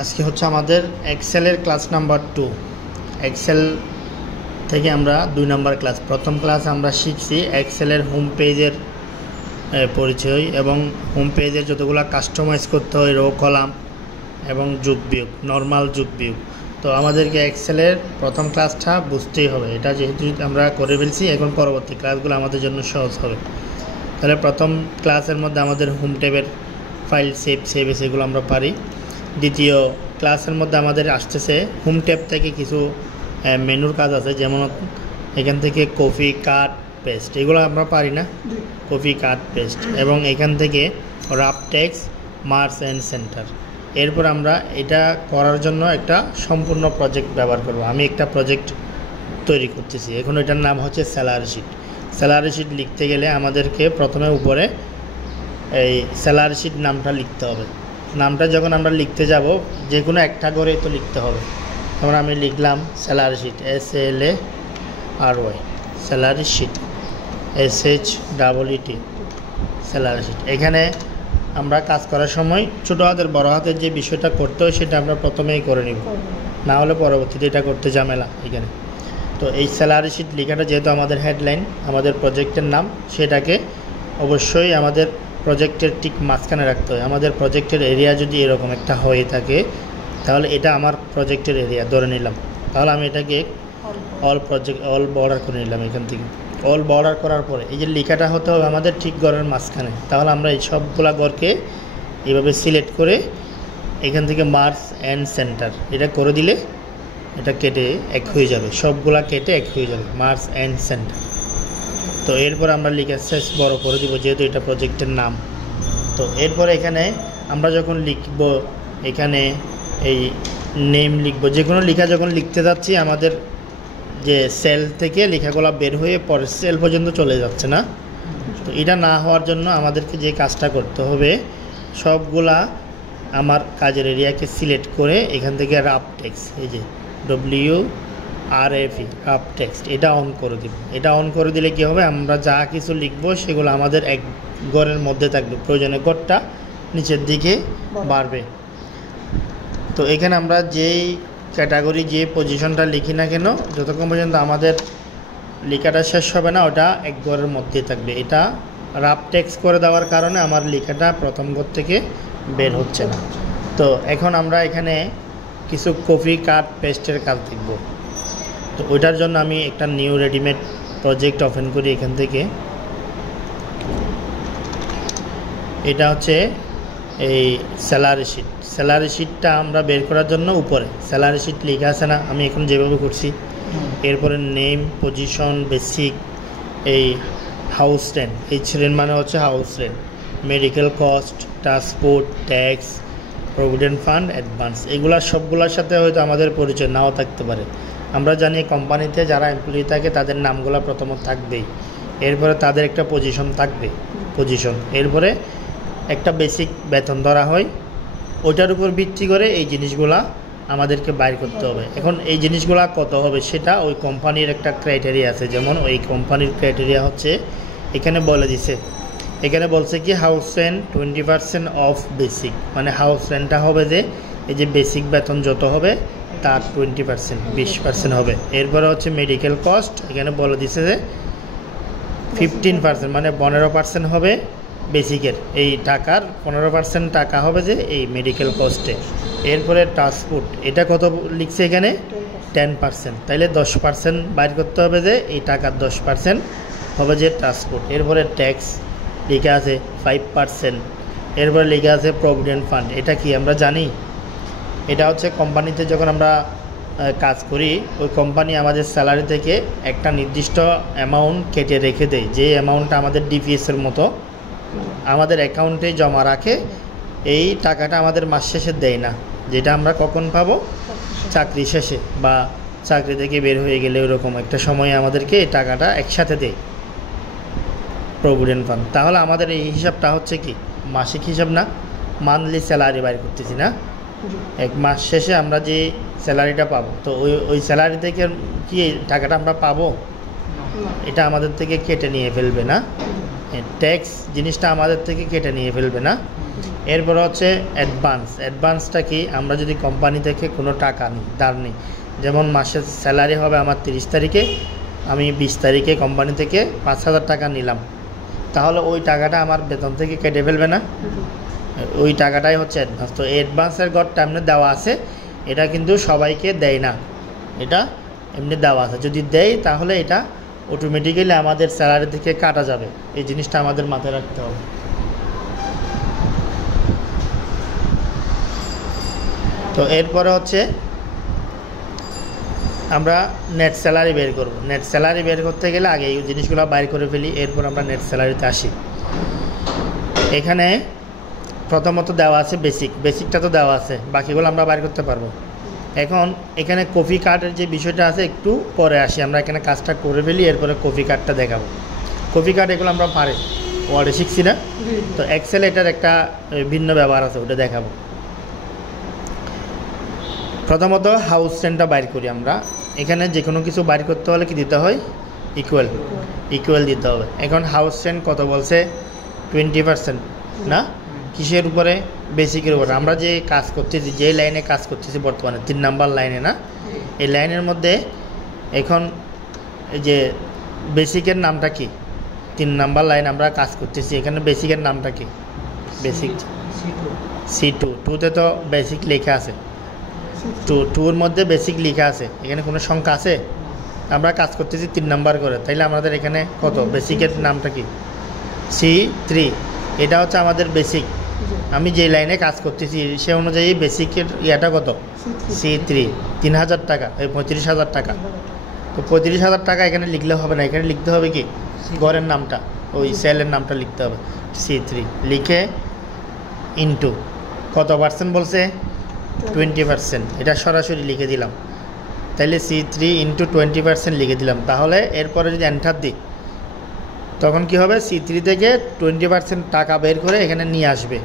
আজকে হচ্ছে আমাদের এক্সেলের ক্লাস নাম্বার 2। এক্সেল থেকে আমরা 2 নম্বর ক্লাস। প্রথম ক্লাস আমরা শিখছি এক্সেলের হোম পেজের পরিচয় এবং হোম পেজের যতগুলো কাস্টমাইজ করতে হয়, রো কলাম এবং যোগ বিয়োগ, নর্মাল যোগ বিয়োগ। তো আমাদেরকে এক্সেলের প্রথম ক্লাসটা বুঝতেই হবে। এটা যেহেতু আমরা করে ফেলছি, এখন পরবর্তী ক্লাসগুলো আমাদের জন্য সহজ হবে। তাহলে প্রথম ক্লাসের মধ্যে আমাদের হোম ট্যাবের ফাইল সেভ এগুলো আমরা পারি। দ্বিতীয় ক্লাসের মধ্যে আমাদের আসতেছে হোম ট্যাব থেকে কিছু মেনুর কাজ আছে, যেমন এখান থেকে কপি কাট পেস্ট, এগুলো আমরা পারি না, কপি কাট পেস্ট। এবং এখান থেকে rough text, merge and centre. এরপর আমরা এটা করার জন্য একটা সম্পূর্ণ প্রজেক্ট ব্যবহার করব। আমি একটা প্রজেক্ট তৈরি করতেছি এখন, এটার নাম হচ্ছে স্যালারি শিট। স্যালারি শিট লিখতে গেলে আমাদেরকে প্রথমে উপরে এই স্যালারি শিট নামটা লিখতে হবে। নামটা যখন আমরা লিখতে যাব, যে কোনো একটা করেই তো লিখতে হবে। তখন আমি লিখলাম salary sheet, SLARY, salary sheet, SHEET, salary sheet. এখানে আমরা কাজ করার সময় ছোটো হাতের বড় হাতের যে বিষয়টা করতে হয় সেটা আমরা প্রথমেই করে নিব, না হলে পরবর্তীতে এটা করতে ঝামেলা এখানে। তো এই স্যালারি শিট লেখাটা যেহেতু আমাদের হেডলাইন, আমাদের প্রজেক্টের নাম, সেটাকে অবশ্যই আমাদের প্রজেক্টের ঠিক মাঝখানে রাখতে হয়। আমাদের প্রজেক্টের এরিয়া যদি এরকম একটা হয়ে থাকে, তাহলে এটা আমার প্রজেক্টের এরিয়া ধরে নিলাম। তাহলে আমি এটাকে অল বর্ডার করে নিলাম। এখান থেকে অল বর্ডার করার পরে এই যে লেখাটা হতে হবে আমাদের ঠিক ঘরের মাঝখানে। তাহলে আমরা এই সবগুলা ঘরকে এইভাবে সিলেক্ট করে এখান থেকে মার্জ অ্যান্ড সেন্টার এটা করে দিলে এটা কেটে এক হয়ে যাবে, সবগুলা কেটে এক হয়ে যাবে, মার্জ অ্যান্ড সেন্টার। তো এরপর আমরা লিখে শেষ বড় করে দিব, যেহেতু এটা প্রজেক্টের নাম। তো এরপর এখানে আমরা যখন লিখব, এখানে এই নেম লিখব। যে কোনো লেখা যখন লিখতে যাচ্ছি, আমাদের যে সেল থেকে লেখাগুলো বের হয়ে পরের সেল পর্যন্ত চলে যাচ্ছে না। তো এটা না হওয়ার জন্য আমাদেরকে যে কাজটা করতে হবে, সবগুলা আমার কাজের এরিয়াকে সিলেক্ট করে এখান থেকে রাফ টেক্সট, এই যে WRAF, রাফ টেক্সট, এটা অন করে দিব। এটা অন করে দিলে কী হবে, আমরা যা কিছু লিখব সেগুলো আমাদের এক ঘরের মধ্যে থাকবে, প্রয়োজনে ঘরটা নিচের দিকে বাড়বে। তো এখানে আমরা যেই ক্যাটাগরি, যে পজিশনটা লিখি না কেন, যতক্ষণ পর্যন্ত আমাদের লেখাটা শেষ হবে না, ওটা এক ঘরের মধ্যে থাকবে। এটা রাফ টেক্সট করে দেওয়ার কারণে আমার লেখাটা প্রথম ঘর থেকে বের হচ্ছে না। তো এখন আমরা এখানে কিছু কপি কাট পেস্টের কাজ দেখব। তো ওইটার জন্য আমি একটা নিউ রেডিমেড প্রজেক্ট ওপেন করি। এখান থেকে এটা হচ্ছে এই স্যালারি শিট। স্যালারি শিটটা আমরা বের করার জন্য উপরে স্যালারি শিট লেখা আছে না, আমি এখন যেভাবে করছি। এরপরে নেম, পজিশন, বেসিক, এই হাউস রেন্ট, রেন্ট মানে হচ্ছে house rent, medical cost, transport, tax, provident fund, advance, এগুলা সবগুলোর সাথে হয়তো আমাদের পরিচয় নাও থাকতে পারে। আমরা জানি কোম্পানিতে যারা এমপ্লয়ি থাকে তাদের নামগুলো প্রথমত থাকবেই, এরপরে তাদের একটা পজিশন থাকবে, পজিশন, এরপরে একটা বেসিক বেতন ধরা হয়। ওইটার উপর ভিত্তি করে এই জিনিসগুলা আমাদেরকে বাইর করতে হবে। এখন এই জিনিসগুলা কত হবে সেটা ওই কোম্পানির একটা ক্রাইটেরিয়া আছে। যেমন ওই কোম্পানির ক্রাইটেরিয়া হচ্ছে, এখানে বলে দিছে, এখানে বলছে কি হাউস রেন্ট 20% অফ বেসিক, মানে হাউস রেন্টটা হবে যে এই যে বেসিক বেতন যত হবে তার 20%, 20% হবে। এরপরে হচ্ছে মেডিকেল কস্ট, এখানে বলে দিছে যে 15%, মানে 15% হবে বেসিকের, এই টাকার 15% টাকা হবে যে এই মেডিকেল কস্টে। এরপরে ট্রান্সপোর্ট, এটা কত লিখছে এখানে 10%, তাইলে 10% বাইর করতে হবে যে এই টাকার 10% হবে যে ট্রান্সপোর্ট। এরপরে ট্যাক্স লেখা আছে 5%। এরপরে লেখা আছে প্রভিডেন্ট ফান্ড, এটা কি আমরা জানি, এটা হচ্ছে কোম্পানিতে যখন আমরা কাজ করি, ওই কোম্পানি আমাদের স্যালারি থেকে একটা নির্দিষ্ট অ্যামাউন্ট কেটে রেখে দেয়, যে অ্যামাউন্টটা আমাদের ডিপিএসের মতো আমাদের অ্যাকাউন্টে জমা রাখে। এই টাকাটা আমাদের মাস শেষে দেয় না, যেটা আমরা কখন পাবো, চাকরি শেষে বা চাকরি থেকে বের হয়ে গেলে ওরকম একটা সময়ে আমাদেরকে এই টাকাটা একসাথে দেয়, প্রভিডেন্ট ফান্ড। তাহলে আমাদের এই হিসাবটা হচ্ছে কি মাসিক হিসাব না, মান্থলি স্যালারি বাইর করতেছি না। এক মাস শেষে আমরা যে স্যালারিটা পাবো, তো ওই স্যালারি থেকে কি টাকাটা আমরা পাবো, এটা আমাদের থেকে কেটে নিয়ে ফেলবে না, ট্যাক্স জিনিসটা আমাদের থেকে কেটে নিয়ে ফেলবে না। এরপরে হচ্ছে অ্যাডভান্স। অ্যাডভান্সটা কি, আমরা যদি কোম্পানি থেকে কোনো টাকা নিই, ধার নিই, যেমন মাসের স্যালারি হবে আমার 30 তারিখে, আমি 20 তারিখে কোম্পানি থেকে 5,000 টাকা নিলাম, তাহলে ওই টাকাটা আমার বেতন থেকে কেটে ফেলবে না? ওই টাকাটাই হচ্ছে অ্যাডভান্স। তো অ্যাডভান্সের গড়টা এমনি দেওয়া আছে, এটা কিন্তু সবাইকে দেয় না, এটা এমনি দেওয়া আছে। যদি দেয় তাহলে এটা অটোমেটিক্যালি আমাদের স্যালারি থেকে কাটা যাবে, এই জিনিসটা আমাদের মাথায় রাখতে হবে। তো এরপরে হচ্ছে আমরা নেট স্যালারি বের করব। নেট স্যালারি বের করতে গেলে আগে এই জিনিসগুলো বাইর করে ফেলি, এরপর আমরা নেট স্যালারিতে আসি। এখানে প্রথমত দেওয়া আছে বেসিক, বেসিকটা তো দেওয়া আছে, বাকিগুলো আমরা বাইর করতে পারবো। এখন এখানে কফি কার্ডের যে বিষয়টা আছে একটু পরে আসি, আমরা এখানে কাজটা করে ফেলি, এরপরে কফি কার্ডটা দেখাবো। কফি কার্ড এগুলো আমরা পারি, ওয়ার্ডে শিখছি না? তো এক্সেল এটার একটা ভিন্ন ব্যবহার আছে, ওটা দেখাবো। প্রথমত হাউস রেন্টটা বাইর করি আমরা। এখানে যে কোনো কিছু বাইর করতে হলে কি দিতে হয়? ইকুয়াল দিতে হবে। এখন হাউস রেন্ট কত বলছে? 20%, না? কিসের উপরে? বেসিকের উপরে। আমরা যে কাজ করতেছি, যে লাইনে কাজ করতেছি বর্তমানে 3 নাম্বার লাইনে, না? এই লাইনের মধ্যে এখন এই যে বেসিকের নামটা কি? 3 নাম্বার লাইন আমরা কাজ করতেছি, এখানে বেসিকের নামটা কি? Basic C2। 2তে তো বেসিক লেখা আছে, 2-2-এর মধ্যে বেসিক লেখা আছে, এখানে কোনো সংখ্যা আছে? আমরা কাজ করতেছি 3 নাম্বার করে, তাইলে আমাদের এখানে কত? বেসিকের নামটা কি? C3। এটা হচ্ছে আমাদের বেসিক। আমি যে লাইনে কাজ করতেছি সে অনুযায়ী বেসিকের ইয়াটা কত? C3। 3,000 টাকা, এই 35,000 টাকা। তো 35,000 টাকা এখানে লিখলে হবে না, এখানে লিখতে হবে কি? ঘরের নামটা, ওই সেলের নামটা লিখতে হবে, C3 লিখে ইনটু কত পার্সেন্ট বলছে? 20%। এটা সরাসরি লিখে দিলাম, তাইলে C3 ইন্টু 20% লিখে দিলাম। তাহলে এরপরে যদি এন্টার দিই তখন কি হবে? C3 থেকে 20% টাকা বের করে এখানে নিয়ে আসবে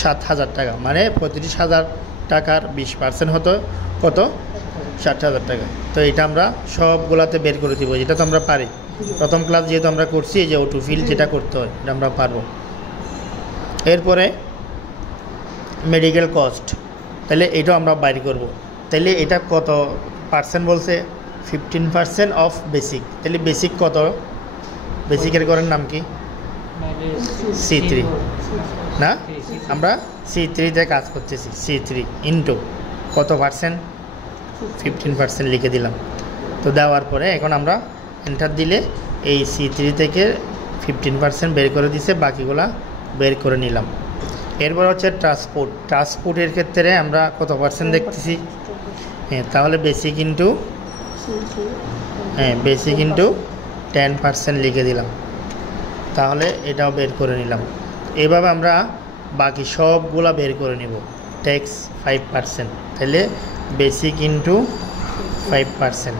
7,000 টাকা, মানে 35,000 টাকার 20% হতো কত? 60,000 টাকা। তো এটা আমরা সবগুলাতে বের করে দিব, যেটা তো আমরা পারি, প্রথম ক্লাস যেহেতু আমরা করছি, যে অটো ফিল যেটা করতে হয় এটা আমরা পারবো। এরপরে মেডিকেল কস্ট, তাহলে এটাও আমরা বাইর করব। তাহলে এটা কত পার্সেন্ট বলছে? 15% অফ বেসিক। তাহলে বেসিক কত? বেসিকের ঘরের নাম কি? C3, না? আমরা C3-তে কাজ করতেছি, C3 ইন্টু কত পার্সেন্ট? 15% লিখে দিলাম। তো দেওয়ার পরে এখন আমরা এন্টার দিলে এই C3 থেকে 15% বের করে দিছে, বাকিগুলা বের করে নিলাম। এরপর হচ্ছে ট্রান্সপোর্ট। ট্রান্সপোর্টের ক্ষেত্রে আমরা কত পার্সেন্ট দেখতেছি? হ্যাঁ, তাহলে বেসিক ইন্টু, হ্যাঁ বেসিক ইন্টু 10% লিখে দিলাম, তাহলে এটাও বের করে নিলাম। এভাবে আমরা বাকি সবগুলা বের করে নিব। ট্যাক্স 5%, তাহলে বেসিক ইন্টু 5%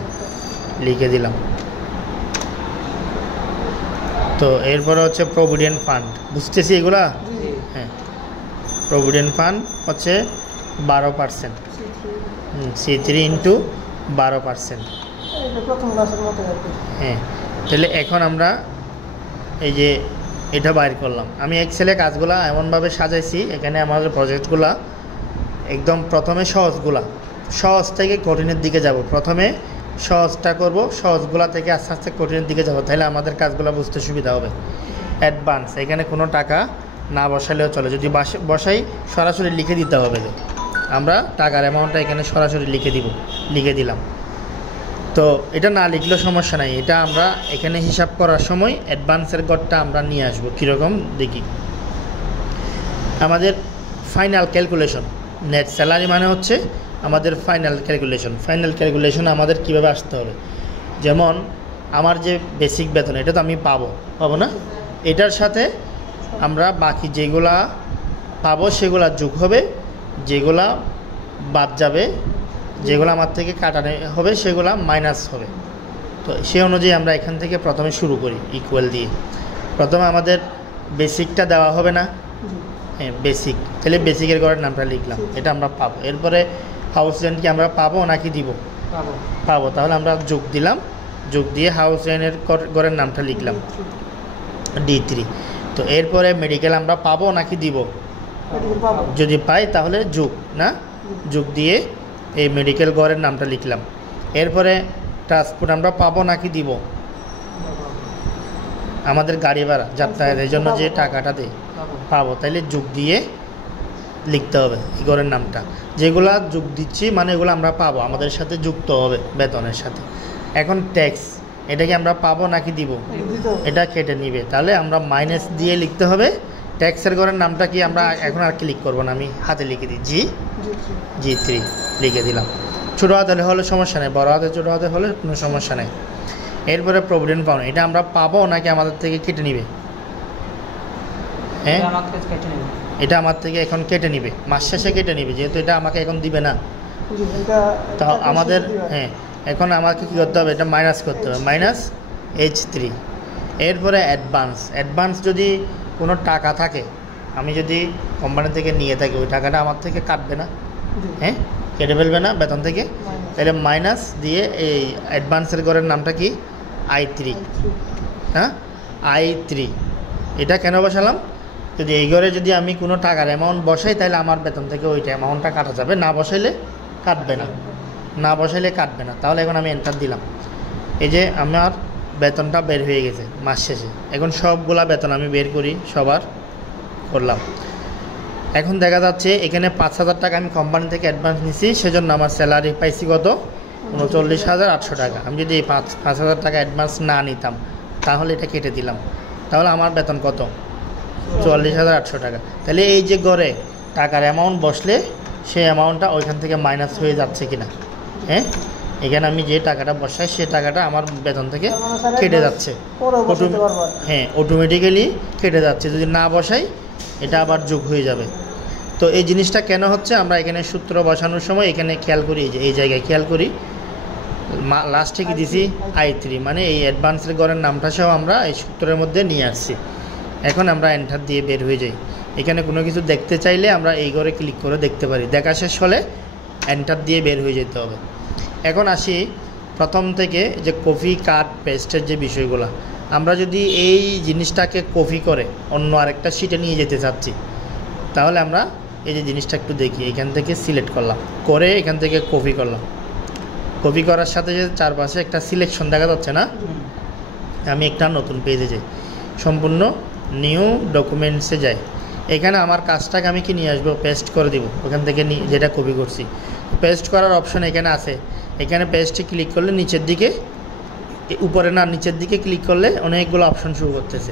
লিখে দিলাম। তো এরপরে হচ্ছে প্রভিডেন্ট ফান্ড, বুঝতেছি এগুলা? হ্যাঁ, প্রভিডেন্ট ফান্ড হচ্ছে 12%, C3 ইন্টু 12%। হ্যাঁ, তাহলে এখন আমরা এই যে এটা বাইর করলাম। আমি এক্সেলে কাজগুলা এমনভাবে সাজাইছি, এখানে আমাদের প্রজেক্টগুলা একদম প্রথমে সহজ থেকে কঠিনের দিকে যাব। প্রথমে সহজটা করব, সহজগুলা থেকে আস্তে আস্তে কঠিনের দিকে যাব, তাহলে আমাদের কাজগুলো বুঝতে সুবিধা হবে। অ্যাডভান্স, এখানে কোনো টাকা না বসালেও চলে, যদি বসাই সরাসরি লিখে দিতে হবে, যে আমরা টাকার অ্যামাউন্টটা এখানে সরাসরি লিখে দিলাম। তো এটা না লিখলেও সমস্যা নাই, এটা আমরা এখানে হিসাব করার সময় অ্যাডভান্সের গড়টা আমরা নিয়ে আসবো। কীরকম দেখি, আমাদের ফাইনাল ক্যালকুলেশন, নেট স্যালারি মানে হচ্ছে আমাদের ফাইনাল ক্যালকুলেশন আমাদের কিভাবে আসতে হবে। যেমন আমার যে বেসিক বেতন, এটা তো আমি পাবো না, এটার সাথে আমরা বাকি যেগুলা পাবো সেগুলা যোগ হবে, যেগুলা বাদ যাবে, যেগুলো আমার থেকে কাটানো হবে সেগুলো মাইনাস হবে। তো সেই অনুযায়ী আমরা এখান থেকে প্রথমে শুরু করি ইকুয়াল দিয়ে। প্রথমে আমাদের বেসিকটা দেওয়া হবে না? হ্যাঁ, বেসিক, তাহলে বেসিকের ঘরের নামটা লিখলাম, এটা আমরা পাবো। এরপরে হাউস রেন্ট কি আমরা পাবো নাকি দিব? পাবো, তাহলে আমরা যোগ দিলাম, যোগ দিয়ে হাউস রেন্টের ঘরের নামটা লিখলাম D3। তো এরপরে মেডিকেল আমরা পাবো নাকি দিব? যদি পাই তাহলে যোগ না, যোগ দিয়ে এই মেডিকেল গড়ের নামটা লিখলাম। এরপরে ট্রান্সপোর্ট আমরা পাবো নাকি দিব? আমাদের গাড়ি ভাড়া যাতায়াতের জন্য যে টাকাটা দেয় পাবো, তাইলে যোগ দিয়ে লিখতে হবে এই গড়ের নামটা। যেগুলা যোগ দিচ্ছি মানে এগুলো আমরা পাবো, আমাদের সাথে যুক্ত হবে বেতনের সাথে। এখন ট্যাক্স, এটাকে আমরা পাবো নাকি দিব? এটা কেটে নিবে, তাহলে আমরা মাইনাস দিয়ে লিখতে হবে। ট্যাক্সের গড়ের নামটা কি আমরা এখন আর ক্লিক করবো না, আমি হাতে লিখে দিই G3 লিখে দিলাম। ছোটো হাতে হলে সমস্যা নেই, বড় হাতে ছোটো হাতে হলে কোনো সমস্যা নেই। এরপরে প্রভিডেন্ট ফান্ড, এটা আমরা পাবো নাকি আমাদের থেকে কেটে নিবে? হ্যাঁ, এটা আমার থেকে এখন কেটে নিবে, মাস শেষে কেটে নিবে, যেহেতু এটা আমাকে এখন দিবে না। তা আমাদের হ্যাঁ, এখন আমাকে কী করতে হবে? এটা মাইনাস করতে হবে, মাইনাস H3। এরপরে অ্যাডভান্স যদি কোনো টাকা থাকে, আমি যদি কোম্পানি থেকে নিয়ে থাকি, ওই টাকাটা আমার থেকে কাটবে না? হ্যাঁ, কেটে ফেলবে না বেতন থেকে? তাহলে মাইনাস দিয়ে এই অ্যাডভান্সের ঘরের নামটা কি? I3। হ্যাঁ, I3। এটা কেন বসালাম? যদি এই ঘরে যদি আমি কোনো টাকার অ্যামাউন্ট বসাই তাহলে আমার বেতন থেকে ওইটা অ্যামাউন্টটা কাটা যাবে, না বসাইলে কাটবে না, তাহলে এখন আমি এন্টার দিলাম। এই যে আমার বেতনটা বের হয়ে গেছে মাস শেষে। এখন সবগুলা বেতন আমি বের করি, সবার করলাম। এখন দেখা যাচ্ছে এখানে 5,000 টাকা আমি কোম্পানি থেকে অ্যাডভান্স নিছি, সেজন্য আমার স্যালারি পাইছি কত? 39,800 টাকা। আমি যদি এই 5,000 টাকা অ্যাডভান্স না নিতাম তাহলে এটা কেটে দিলাম, তাহলে আমার বেতন কত? 44,800 টাকা। তাহলে এই যে গড়ে টাকার অ্যামাউন্ট বসলে সেই অ্যামাউন্টটা ওইখান থেকে মাইনাস হয়ে যাচ্ছে কিনা? হ্যাঁ, এখানে আমি যে টাকাটা বসাই সে টাকাটা আমার বেতন থেকে কেটে যাচ্ছে। হ্যাঁ, অটোমেটিক্যালি কেটে যাচ্ছে। যদি না বসাই এটা আবার যোগ হয়ে যাবে। তো এই জিনিসটা কেন হচ্ছে? আমরা এখানে সূত্র বসানোর সময় এখানে খেয়াল করি, এই জায়গায় খেয়াল করি, লাস্টে কি দিছি? I3, মানে এই অ্যাডভান্সের ঘরের নামটা সহ আমরা এই সূত্রের মধ্যে নিয়ে আসছি। এখন আমরা এন্টার দিয়ে বের হয়ে যাই। এখানে কোনো কিছু দেখতে চাইলে আমরা এই ঘরে ক্লিক করে দেখতে পারি, দেখা শেষ হলে এন্টার দিয়ে বের হয়ে যেতে হবে। এখন আসি প্রথম থেকে, যে কপি কাট পেস্টের যে বিষয়গুলো, আমরা যদি এই জিনিসটাকে কপি করে অন্য আরেকটা শিটে নিয়ে যেতে চাচ্ছি, তাহলে আমরা এই যে জিনিসটা একটু দেখি, এখান থেকে সিলেক্ট করলাম, করে এখান থেকে কপি করলাম। কপি করার সাথে যে চারপাশে একটা সিলেকশন দেখা যাচ্ছে না, আমি একটা নতুন পেজে যাই, সম্পূর্ণ নিউ ডকুমেন্টসে যাই। এখানে আমার কাজটাকে আমি কি নিয়ে আসবো? পেস্ট করে দিব ওখান থেকে যেটা কপি করছি। পেস্ট করার অপশন এখানে আছে, এখানে পেস্টে ক্লিক করলে নিচের দিকে, উপরে না নিচের দিকে ক্লিক করলে অনেকগুলো অপশন শুরু করতেছে।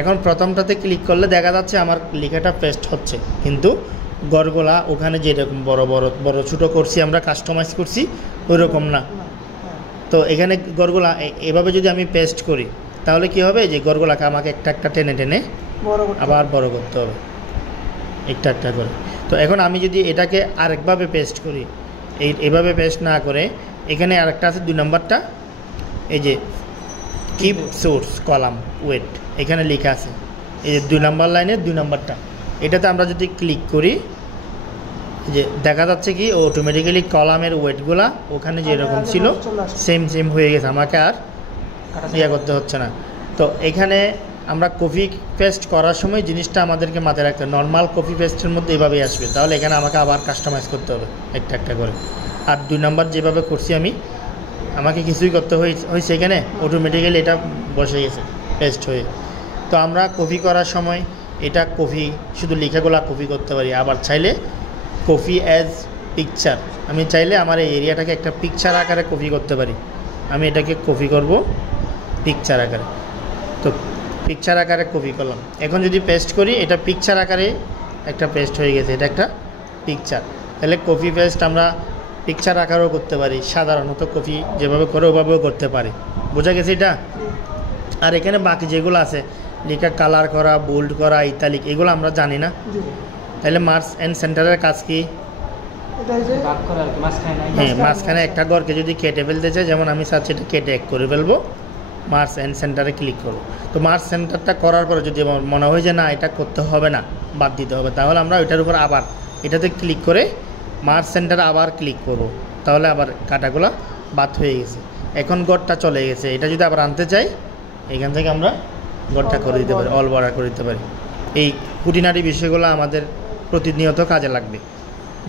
এখন প্রথমটাতে ক্লিক করলে দেখা যাচ্ছে আমার লেখাটা পেস্ট হচ্ছে, কিন্তু গড়গুলা ওখানে যেরকম বড় ছোটো করছি, আমরা কাস্টমাইজ করছি ওই রকম না। তো এখানে গড়গুলা এভাবে যদি আমি পেস্ট করি তাহলে কি হবে? যে গড়গুলাকে আমাকে একটা একটা টেনে আবার বড় করতে হবে, একটা একটা করে। তো এখন আমি যদি এটাকে আরেকভাবে পেস্ট করি, এভাবে পেস্ট না করে, এখানে আরেকটা আছে 2 নম্বরটা, এই যে কিপ সোর্স কলাম ওয়েট, এখানে লেখা আছে এই যে 2 নম্বর লাইনের 2 নম্বরটা, এটাতে আমরা যদি ক্লিক করি, যে দেখা যাচ্ছে কি অটোমেটিক্যালি কলামের ওয়েটগুলা ওখানে যেরকম ছিল সেম হয়ে গেছে, আমাকে আর ইয়ে করতে হচ্ছে না। তো এখানে আমরা কপি পেস্ট করার সময় জিনিসটা আমাদেরকে মাথায় রাখতে হবে, নর্মাল কপি পেস্টের মধ্যে এভাবেই আসবে, তাহলে এখানে আমাকে আবার কাস্টমাইজ করতে হবে একটা একটা করে। আর 2 নম্বর যেভাবে করছি আমি, আমাকে কিছুই করতে হয়েছে, এখানে অটোমেটিক্যালি এটা বসে গেছে পেস্ট হয়ে। তো আমরা কপি করার সময় এটা কপি শুধু লেখাগুলো কপি করতে পারি, আবার চাইলে কপি অ্যাজ পিকচার, আমি চাইলে আমার এই এরিয়াটাকে একটা পিকচার আকারে কপি করতে পারি। আমি এটাকে কপি করব পিকচার আকারে, তো পিকচার আকারে কপি করলাম। এখন যদি পেস্ট করি, এটা পিকচার আকারে একটা পেস্ট হয়ে গেছে, এটা একটা পিকচার। তাহলে কপি পেস্ট আমরা পিকচার আকারেও করতে পারি, সাধারণত কপি যেভাবে করে ওভাবেও করতে পারি। বোঝা গেছে এটা? আর এখানে বাকি যেগুলো আছে, লেখা কালার করা, বোল্ড করা, ইতালিক, এগুলো আমরা জানি না। তাহলে মার্কস অ্যান্ড সেন্টারের কাজ কি? হ্যাঁ, মাঝখানে একটা ঘরকে যদি কেটে ফেলতে চাই, যেমন আমি চাচ্ছি এটা কেটে এক করে ফেলবো, মার্কস অ্যান্ড সেন্টারে ক্লিক করবো। তো মার্কস সেন্টারটা করার পরে যদি আমার মনে হয় যে না এটা করতে হবে না, বাদ দিতে হবে, তাহলে আমরা ওইটার উপর আবার এটাতে ক্লিক করে মার্কস সেন্টারে আবার ক্লিক করব, তাহলে আবার কাটাগুলো বাদ হয়ে গেছে। এখন গড়টা চলে গেছে, এটা যদি আবার আনতে চাই এখান থেকে আমরা গড়টা করে দিতে পারি, অল বর্ডার করে দিতে পারি। এই খুঁটিনাটি বিষয়গুলো আমাদের প্রতিনিয়ত কাজে লাগবে।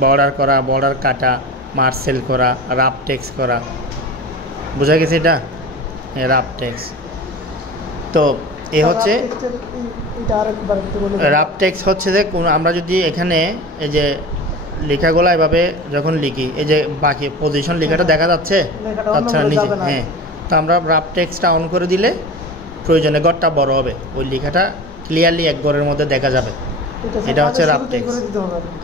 বর্ডার করা, বর্ডার কাটা, মার্সেল করা, রাফ টেক্সট করা, বোঝা গেছে এটা? Rough text. তো এ হচ্ছে রাফ টেক্সট হচ্ছে যে আমরা যদি এখানে এই যে লেখাগুলো এভাবে যখন লিখি, এই যে বাকি পজিশন লেখাটা দেখা যাচ্ছে, আচ্ছা নিচে, হ্যাঁ, তো আমরা রাফ টেক্সটটা অন করে দিলে প্রয়োজনে ঘরটা বড় হবে, ওই লেখাটা ক্লিয়ারলি এক ঘরের মধ্যে দেখা যাবে। এটা হচ্ছে রাফ টেক্সট।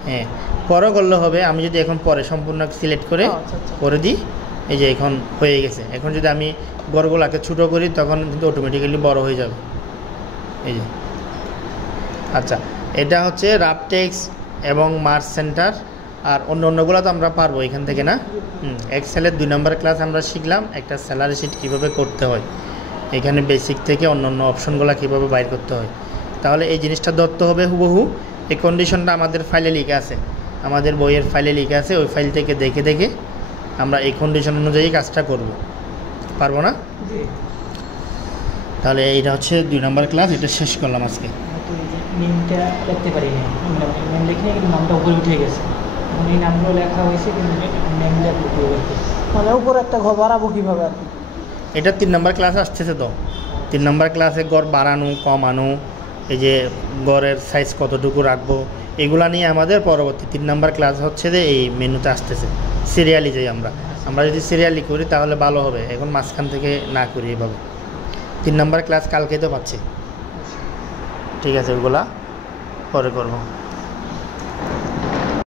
হ্যাঁ, পরে করলে হবে। আমি যদি এখন পরে সম্পূর্ণ সিলেক্ট করে করে দিই, এই যে এখন হয়ে গেছে। এখন যদি আমি ঘরগুলোকে ছোটো করি তখন কিন্তু অটোমেটিক্যালি বড় হয়ে যাবে, এই যে। আচ্ছা, এটা হচ্ছে রাফ টেক্সট এবং মার্জ সেন্টার। আর অন্যগুলো তো আমরা পারবো এখান থেকে, না? এক্সেলের 2 নম্বর ক্লাস আমরা শিখলাম একটা স্যালারি শিট কীভাবে করতে হয়, এখানে বেসিক থেকে অন্য অপশনগুলো কীভাবে বাইর করতে হয়। তাহলে এই জিনিসটা ধরতে হবে হুবহু। এই কন্ডিশনটা আমাদের ফাইলে লিখে আছে, আমাদের বইয়ের ফাইলে লিখে আছে। ওই ফাইল থেকে দেখে দেখে আমরা এই কন্ডিশন অনুযায়ী কাজটা করব, পারবো না? তাহলে এইটা হচ্ছে 2 নম্বর ক্লাস, এটা শেষ করলাম আজকে। নেমটা লিখতে পারি না, নেম লিখে কিন্তু নামটা উপরে উঠে গেছে। এখন এই নামগুলো লেখা হয়েছে কিন্তু নেম লেখা মানে উপরে একটা ঘর বাড়াবো কীভাবে আর কি? এটা 3 নম্বর ক্লাসে আসতেছে। তো 3 নম্বর ক্লাসে গড় বাড়ানো কমানো, এই যে গড়ের সাইজ কতটুকু রাখবো, এগুলা নিয়ে আমাদের পরবর্তী 3 নম্বর ক্লাস হচ্ছে যে এই মেনুতে আসতেছে। সিরিয়ালি যাই আমরা যদি সিরিয়ালি করি তাহলে ভালো হবে। এখন মাঝখান থেকে না করি এভাবে। 3 নম্বর ক্লাস কালকেই তো পাচ্ছি, ঠিক আছে, ওগুলা পরে করবো।